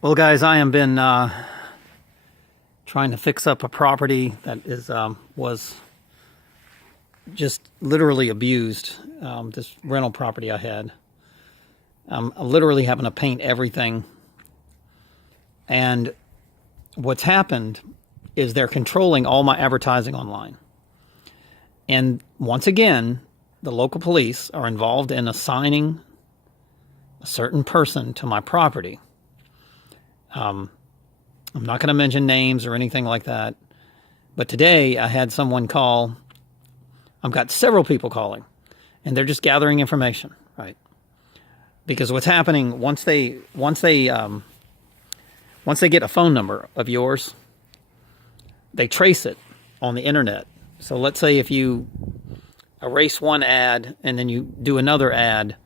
Well, guys, I have been trying to fix up a property that was just literally abused. This rental property I had. I'm literally having to paint everything. And what's happened is they're controlling all my advertising online. And once again, the local police are involved in assigning a certain person to my property. I'm not going to mention names or anything like that. But today I had someone call. I've got several people calling, and they're just gathering information, right? Because what's happening once they get a phone number of yours, they trace it on the internet. So let's say if you erase one ad and then you do another ad,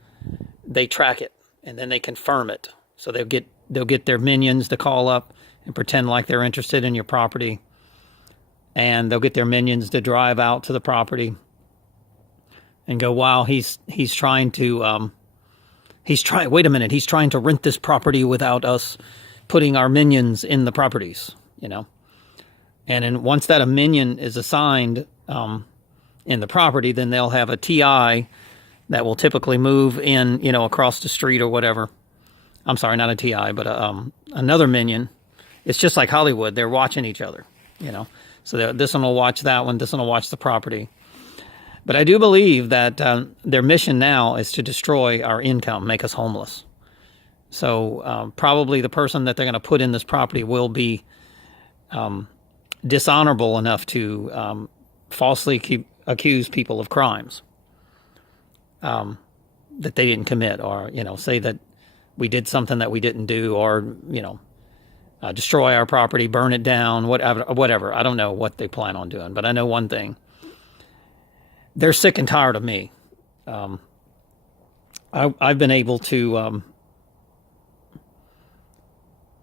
they track it and then they confirm it. So they'll get their minions to call up and pretend like they're interested in your property, and they'll get their minions to drive out to the property and go, "Wow, he's trying to wait a minute, he's trying to rent this property without us putting our minions in the properties, you know." And then once that a minion is assigned in the property, then they'll have a TI that will typically move in, across the street or whatever. I'm sorry, not a TI, but another minion. It's just like Hollywood. They're watching each other, So this one will watch that one. This one will watch the property. But I do believe that their mission now is to destroy our income, make us homeless. So probably the person that they're going to put in this property will be dishonorable enough to falsely accuse people of crimes that they didn't commit, or say that we did something that we didn't do, or destroy our property, burn it down, whatever. I don't know what they plan on doing, but I know one thing: they're sick and tired of me. I've been able to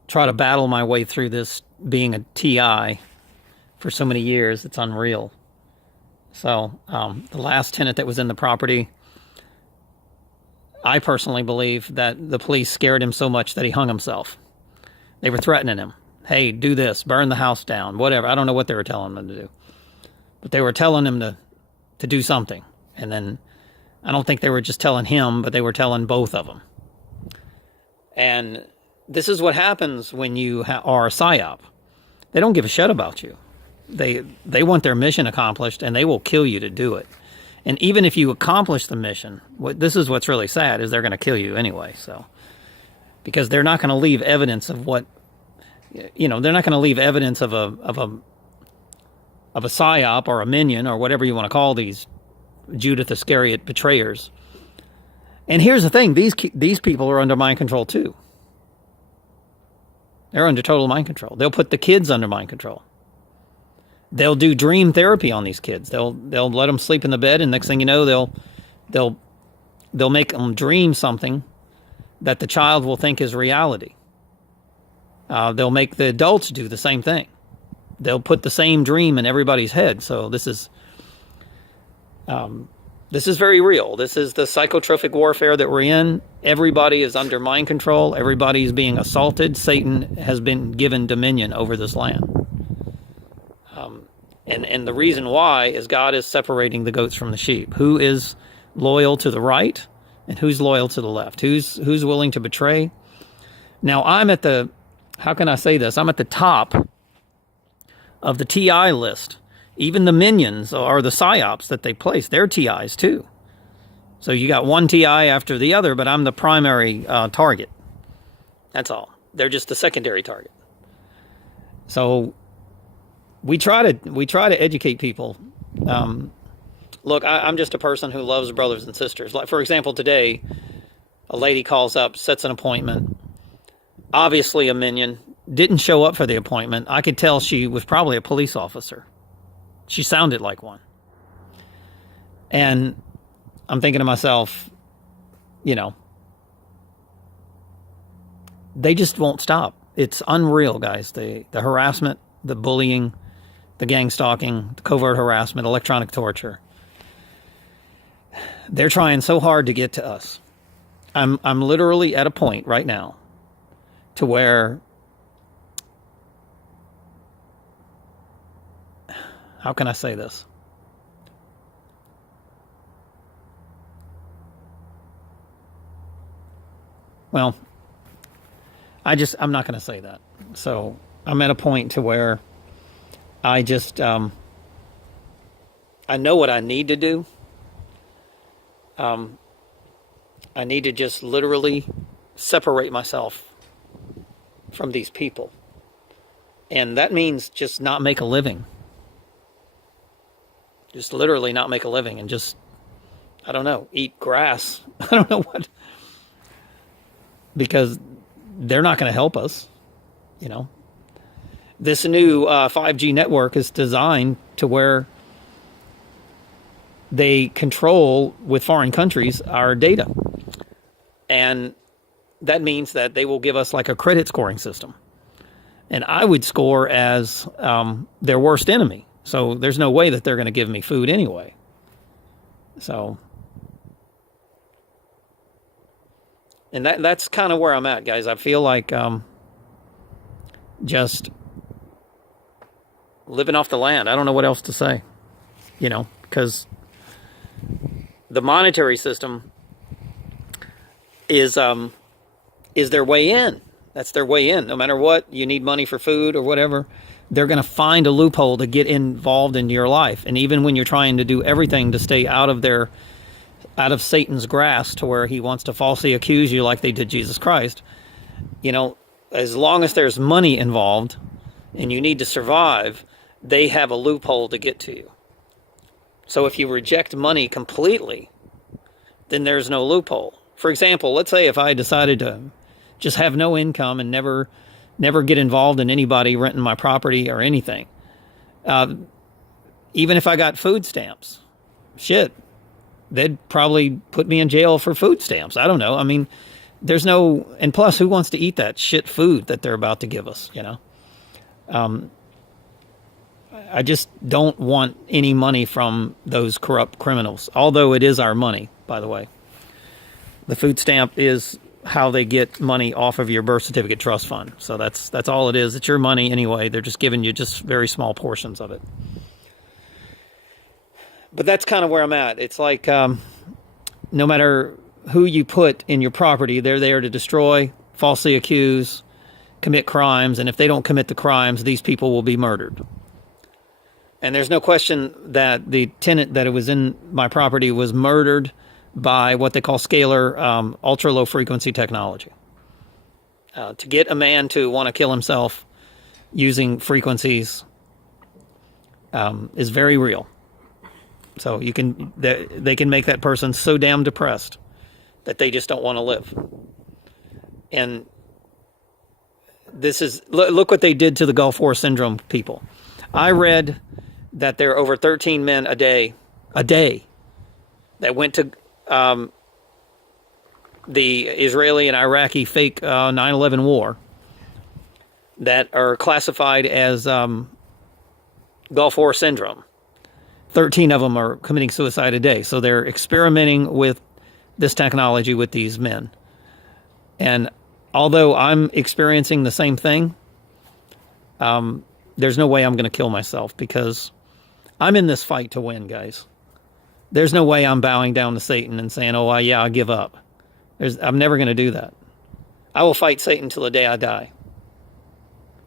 try to battle my way through this being a TI for so many years. It's unreal. So the last tenant that was in the property, I personally believe that the police scared him so much that he hung himself. They were threatening him. Hey, do this, burn the house down, whatever. I don't know what they were telling him to do. But they were telling him to do something. And then I don't think they were just telling him, but they were telling both of them. And this is what happens when you are a PSYOP. They don't give a shit about you. They want their mission accomplished, and they will kill you to do it. And even if you accomplish the mission, this is what's really sad, is they're going to kill you anyway. So, because they're not going to leave evidence of what, they're not going to leave evidence of a PSYOP or a minion or whatever you want to call these Judith Iscariot betrayers. And here's the thing: these people are under mind control too. They're under total mind control. They'll put the kids under mind control. They'll do dream therapy on these kids. They'll let them sleep in the bed, and next thing you know, they'll make them dream something that the child will think is reality. They'll make the adults do the same thing. They'll put the same dream in everybody's head. So this is very real. This is the psychotropic warfare that we're in. Everybody is under mind control. Everybody is being assaulted. Satan has been given dominion over this land. And the reason why is God is separating the goats from the sheep. Who is loyal to the right and who's loyal to the left? Who's willing to betray? Now how can I say this? I'm at the top of the TI list. Even the minions or the PSYOPs that they place, they're TIs too. So you got one TI after the other, but I'm the primary target. That's all. They're just the secondary target. So we try to educate people. Look, I'm just a person who loves brothers and sisters. Like, for example, today, a lady calls up, sets an appointment. Obviously a minion, didn't show up for the appointment. I could tell she was probably a police officer. She sounded like one. And I'm thinking to myself, they just won't stop. It's unreal, guys. The harassment, the bullying, the gang stalking, the covert harassment, electronic torture. They're trying so hard to get to us. I'm literally at a point right now to where, how can I say this? Well, I'm not going to say that. So I'm at a point to where I just, I know what I need to do. I need to just literally separate myself from these people. And that means just not make a living. Just literally not make a living and just, I don't know, eat grass. I don't know what. Because they're not going to help us, you know. This new 5G network is designed to where they control, with foreign countries, our data. And that means that they will give us like a credit scoring system. And I would score as their worst enemy. So there's no way that they're going to give me food anyway. So, and that's kind of where I'm at, guys. I feel like just living off the land. I don't know what else to say, you know, because the monetary system is their way in. That's their way in. No matter what, you need money for food or whatever, they're going to find a loophole to get involved into your life. And even when you're trying to do everything to stay out of Satan's grasp, to where he wants to falsely accuse you like they did Jesus Christ, you know, as long as there's money involved and you need to survive, they have a loophole to get to you. So if you reject money completely, then there's no loophole. For example, let's say if I decided to just have no income and never get involved in anybody renting my property or anything. Even if I got food stamps, shit, they'd probably put me in jail for food stamps. I don't know. I mean, there's no, and plus, who wants to eat that shit food that they're about to give us, you know? I just don't want any money from those corrupt criminals, although it is our money, by the way. The food stamp is how they get money off of your birth certificate trust fund. So that's all it is. It's your money anyway. They're just giving you just very small portions of it. But that's kind of where I'm at. It's like no matter who you put in your property, they're there to destroy, falsely accuse, commit crimes. And if they don't commit the crimes, these people will be murdered. And there's no question that the tenant that was in my property was murdered by what they call scalar ultra-low frequency technology. To get a man to want to kill himself using frequencies is very real. So they can make that person so damn depressed that they just don't want to live. And this is, look what they did to the Gulf War syndrome people. I read that there are over 13 men a day that went to the Israeli and Iraqi fake 9/11 war that are classified as Gulf War syndrome. 13 of them are committing suicide a day. So they're experimenting with this technology with these men. And although I'm experiencing the same thing, there's no way I'm going to kill myself, because I'm in this fight to win, guys. There's no way I'm bowing down to Satan and saying, oh, yeah, I give up. I'm never going to do that. I will fight Satan till the day I die.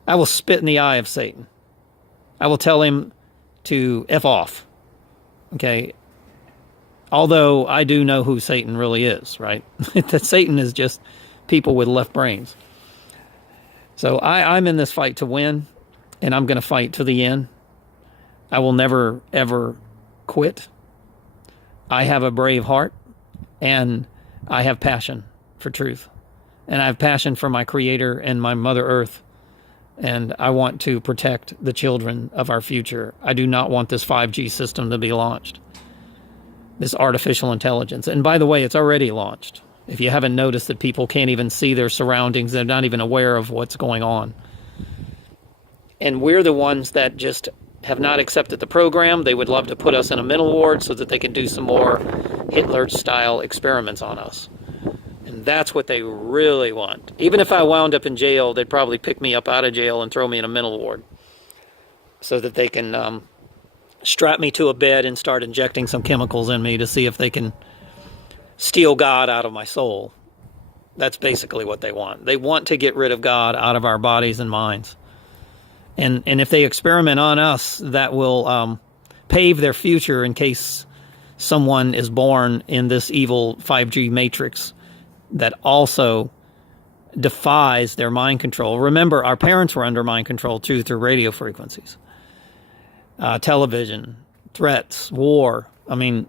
I will spit in the eye of Satan. I will tell him to F off. Okay? Although I do know who Satan really is, right? That Satan is just people with left brains. So I'm in this fight to win, and I'm going to fight to the end. I will never, ever quit. I have a brave heart, and I have passion for truth. And I have passion for my Creator and my Mother Earth. And I want to protect the children of our future. I do not want this 5G system to be launched. This artificial intelligence. And by the way, it's already launched. If you haven't noticed that people can't even see their surroundings, they're not even aware of what's going on. And we're the ones that just have not accepted the program. They would love to put us in a mental ward so that they can do some more Hitler-style experiments on us. And That's what they really want. Even if I wound up in jail, they'd probably pick me up out of jail and throw me in a mental ward so that they can strap me to a bed and start injecting some chemicals in me to see if they can steal God out of my soul. That's basically what they want. They want to get rid of God out of our bodies and minds. And if they experiment on us, that will pave their future in case someone is born in this evil 5G matrix that also defies their mind control. Remember, our parents were under mind control too through radio frequencies, television, threats, war. I mean,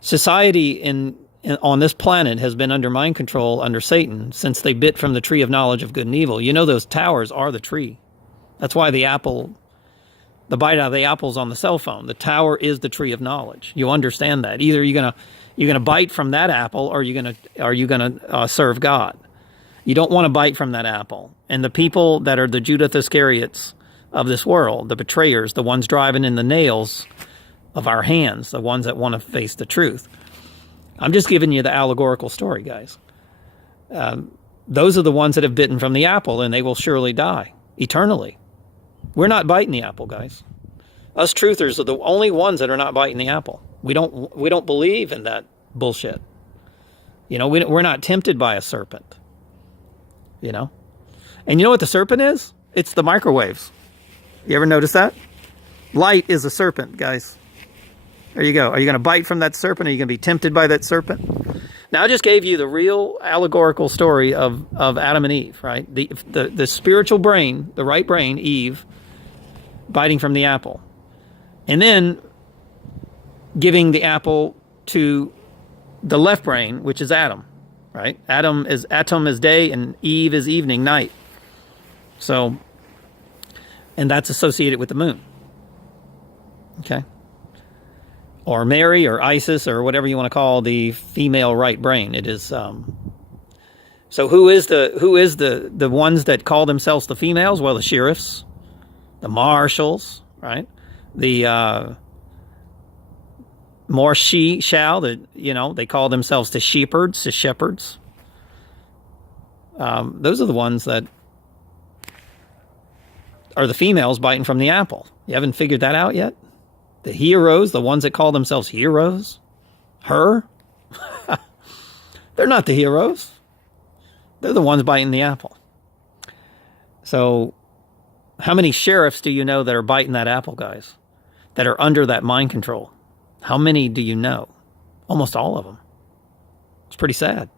society on this planet has been under mind control under Satan since they bit from the tree of knowledge of good and evil. You know, those towers are the tree. That's why the bite out of the apple's on the cell phone. The tower is the tree of knowledge. You understand that. Either you're gonna bite from that apple, or you're gonna serve God. You don't want to bite from that apple. And the people that are the Judas Iscariots of this world, the betrayers, the ones driving in the nails of our hands, the ones that want to face the truth. I'm just giving you the allegorical story, guys. Those are the ones that have bitten from the apple, and they will surely die eternally. We're not biting the apple, guys. Us truthers are the only ones that are not biting the apple. We don't believe in that bullshit. You know, we're not tempted by a serpent. You know? And you know what the serpent is? It's the microwaves. You ever notice that? Light is a serpent, guys. There you go. Are you going to bite from that serpent? Are you going to be tempted by that serpent? Now, I just gave you the real allegorical story of Adam and Eve, right? The spiritual brain, the right brain, Eve, biting from the apple. And then giving the apple to the left brain, which is Adam, right? Atom is day and Eve is evening, night. So, and that's associated with the moon. Okay? Or Mary or Isis or whatever you want to call the female right brain. It is so who is the ones that call themselves the females? Well, the sheriffs, the marshals, right? The more she shall, they call themselves the shepherds, those are the ones that are the females biting from the apple. You haven't figured that out yet? The heroes, the ones that call themselves heroes, they're not the heroes. They're the ones biting the apple. So how many sheriffs do you know that are biting that apple, guys? That are under that mind control? How many do you know? Almost all of them. It's pretty sad.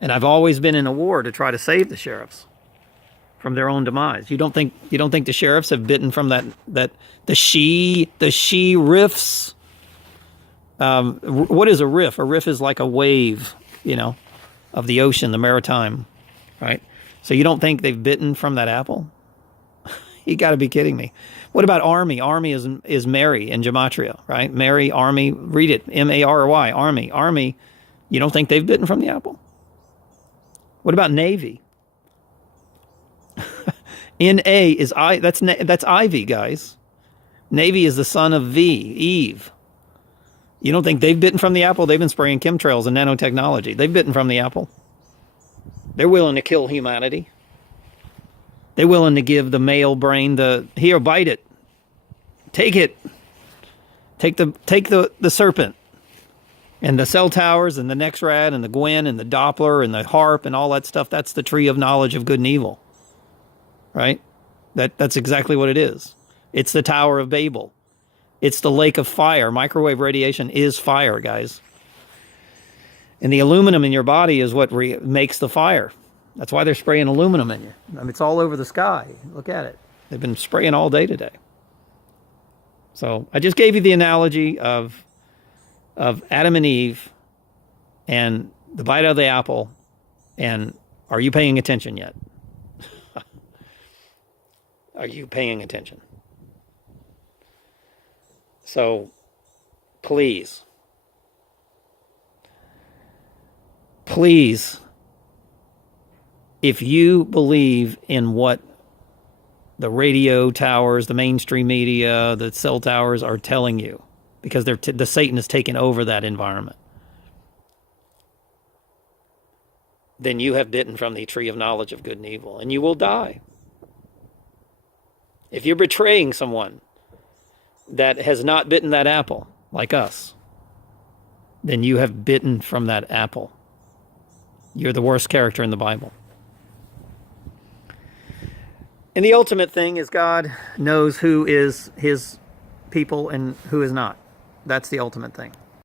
And I've always been in a war to try to save the sheriffs from their own demise. You don't think the sheriffs have bitten from the riffs? What is a riff? A riff is like a wave, of the ocean, the maritime, right? So you don't think they've bitten from that apple? You got to be kidding me. What about army? Army is Mary in gematria, right? Mary, army, read it, M-A-R-Y, army. Army, you don't think they've bitten from the apple? What about navy? N-A is that's Ivy, guys. Navy is the son of V, Eve. You don't think they've bitten from the apple? They've been spraying chemtrails and nanotechnology. They've bitten from the apple. They're willing to kill humanity. They're willing to give the male brain here, bite it. Take it. Take the serpent. And the cell towers and the Nexrad and the Gwen and the Doppler and the harp and all that stuff, that's the tree of knowledge of good and evil. Right? That's exactly what it is. It's the Tower of Babel. It's the lake of fire. Microwave radiation is fire, guys. And the aluminum in your body is what makes the fire. That's why they're spraying aluminum in you. I mean, it's all over the sky. Look at it. They've been spraying all day today. So I just gave you the analogy of Adam and Eve and the bite of the apple. And are you paying attention yet? Are you paying attention? So, please, if you believe in what the radio towers, the mainstream media, the cell towers are telling you, because the Satan has taken over that environment. then you have bitten from the tree of knowledge of good and evil, and you will die. If you're betraying someone that has not bitten that apple, like us, then you have bitten from that apple. You're the worst character in the Bible. And the ultimate thing is God knows who is his people and who is not. That's the ultimate thing.